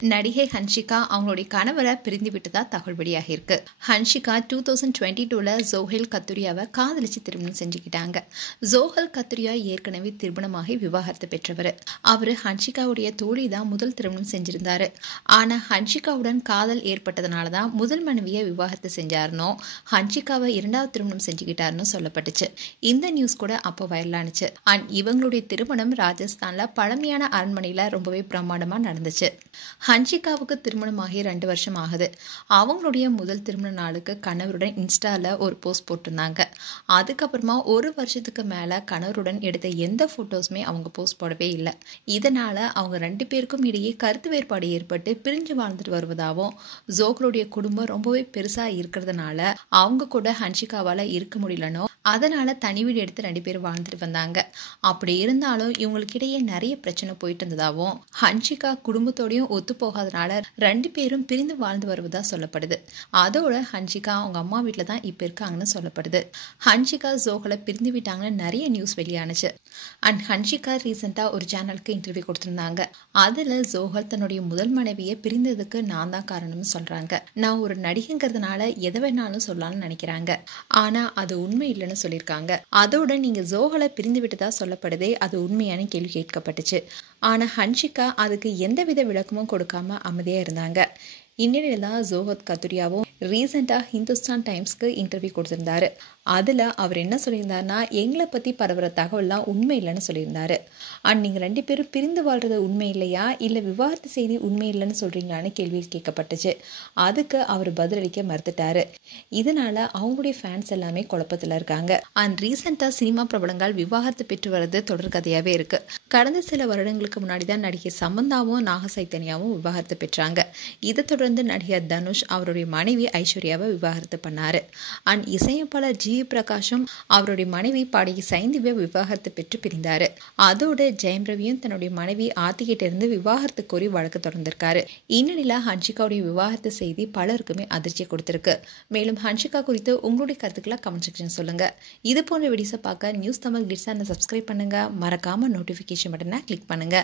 நடிகை ஹன்ஷிகா அவங்களுடைய கணவரை பிரிந்து விட்டதா தகவல் வெளியாக இருக்கு. ஹன்ஷிகா 2022ல ஜோஹல் கத்துரியாவை காதலிச்சு திருமணம் செஞ்சுக்கிட்டாங்க. ஜோஹல் கத்துரியா ஏற்கனவே திருமணமாகி விவாகரத்து பெற்றவர். அவரு ஹன்ஷிகாவுடைய தோழி தான் முதல் திருமணம் செஞ்சிருந்தாரு. ஆனா ஹன்ஷிகாவுடன் காதல் ஏற்பட்டதுனாலதான் முதல் மனைவியை விவாகரத்து செஞ்சாருனோ ஹன்ஷிகாவை இரண்டாவது திருமணம் செஞ்சுக்கிட்டாருன்னு சொல்லப்பட்டுச்சு. இந்த நியூஸ் கூட அப்போ வைரலானுச்சு. அண்ட் இவங்களுடைய திருமணம் ராஜஸ்தான்ல பழமையான அரண்மனையில ரொம்பவே பிரமாண்டமா நடந்துச்சு. ஹன்ஷிகாவுக்கு திருமணமாகி 2 வருஷம் ஆகுது. அவங்களுடைய முதல் திருமண நாளுக்கு கணவருடன் இன்ஸ்டால ஒரு போஸ்ட் போட்டிருந்தாங்க. அதுக்கப்புறமா 1 வருஷத்துக்கு மேல கணவருடன் எடுத்த எந்த போட்டோஸுமே அவங்க போஸ்ட் போடவே இல்லை. இதனால அவங்க 2 பேருக்கும் இடையே கருத்து வேறுபாடு ஏற்பட்டு பிரிஞ்சு வாழ்ந்துட்டு வருவதாகவும், ஜோஹலுடைய குடும்பம் ரொம்பவே பெருசா இருக்கிறதுனால அவங்க கூட ஹன்ஷிகாவால இருக்க முடியலனோ அதனால தனி வீடு எடுத்து 2 பேரும் வாழ்ந்துட்டு வந்தாங்க. அப்படி இருந்தாலும் இவங்களுக்கு இடையே நிறைய பிரச்சனை போயிட்டு இருந்ததாகவும், ஹன்ஷிகா குடும்பத்தோடையும் ஒத்து போகாதனால 2 பேரும் பிரிந்து வாழ்ந்து வருவதா சொல்லப்படுது. அதோட ஹன்ஷிகா அவங்க அம்மா வீட்டில தான் இப்ப இருக்காங்கன்னு சொல்லப்படுது. ஹன்ஷிகா ஜோஹலை பிரிந்து விட்டாங்கன்னு நிறைய நியூஸ் வெளியானுச்சு. அண்ட் ஹன்ஷிகா ரீசெண்டா ஒரு சேனலுக்கு இன்டர்வியூ கொடுத்திருந்தாங்க. அதுல ஜோஹல் தன்னுடைய முதல் மனைவியை பிரிந்ததுக்கு நான் தான் காரணம்னு சொல்றாங்க. நான் ஒரு நடிகைங்கிறதுனால எதை வேணாலும் சொல்லலாம்னு நினைக்கிறாங்க. ஆனா அது உண்மை இல்லைன்னு சொல்லியிருக்காங்க. அதோட நீங்க ஜோஹலை பிரிந்து விட்டதா சொல்லப்படுதே, அது உண்மையான கேள்வி கேட்கப்பட்டுச்சு. ஆனா ஹன்ஷிகா அதுக்கு எந்தவித விளக்கமும் கொடுக்காம அமைதியா இருந்தாங்க. இந்நிலையில தான் ஜோஹத் கத்துரியாவும் ரீசெண்டா ஹிந்துஸ்தான் டைம்ஸ்க்கு இன்டர்வியூ கொடுத்திருந்தாரு. அதுல அவர் என்ன சொல்லியிருந்தாருன்னா, எங்களை பத்தி பரவுற தகவல்லாம் உண்மை இல்லைன்னு சொல்லியிருந்தாரு. அண்ட் நீங்க 2 பேரும் பிரிந்து வாழ்றது உண்மை இல்லையா, இல்ல விவாகரத்து செய்தி உண்மை இல்லைன்னு சொல்றீங்களான்னு கேள்வி கேட்கப்பட்டுச்சு. அதுக்கு அவர் பதிலளிக்க மறுத்துட்டாரு. இதனால அவங்களுடைய ஃபேன்ஸ் எல்லாமே குழப்பத்துல இருக்காங்க. அண்ட் ரீசெண்டா சினிமா பிரபலங்கள் விவாகரத்து பெற்று வர்றது தொடர்கதையாவே இருக்கு. கடந்த சில வருடங்களுக்கு முன்னாடி தான் நடிகை சமந்தாவும் நாக சைத்தன்யாவும் விவாகரத்து பெற்றாங்க. இதை தொடர்ந்து நடிகர் தனுஷ் அவருடைய மனைவி ஐஸ்வர்யாவை விவாகரத்து பண்ணாரு. அண்ட் இசையமைப்பாளர் ஜி பிரகாஷும் அவருடைய மனைவி பாடகி சைந்தவியை விவாகரத்து பெற்று பிரிந்தாரு. அதோட ஜெயம் ரவியும் தன்னுடைய மனைவி ஆர்த்திகிட்ட இருந்து விவாகரத்து கோரி வழக்கு தொடர்ந்திருக்காரு. இந்நிலையில ஹன்ஷிகாவுடைய விவாகரத்து செய்தி பலருக்குமே அதிர்ச்சி கொடுத்திருக்கு. மேலும் ஹன்ஷிகா குறித்து உங்களுடைய கருத்துக்களை கமெண்ட் செக்ஷன் சொல்லுங்க. இது போன்ற வீடியோஸை பார்க்க நியூஸ் தமிழ் கிளிட்ஸ் சப்ஸ்கிரைப் பண்ணுங்க. மறக்காம நோட்டிபிகேஷன் பட்டனை கிளிக் பண்ணுங்க.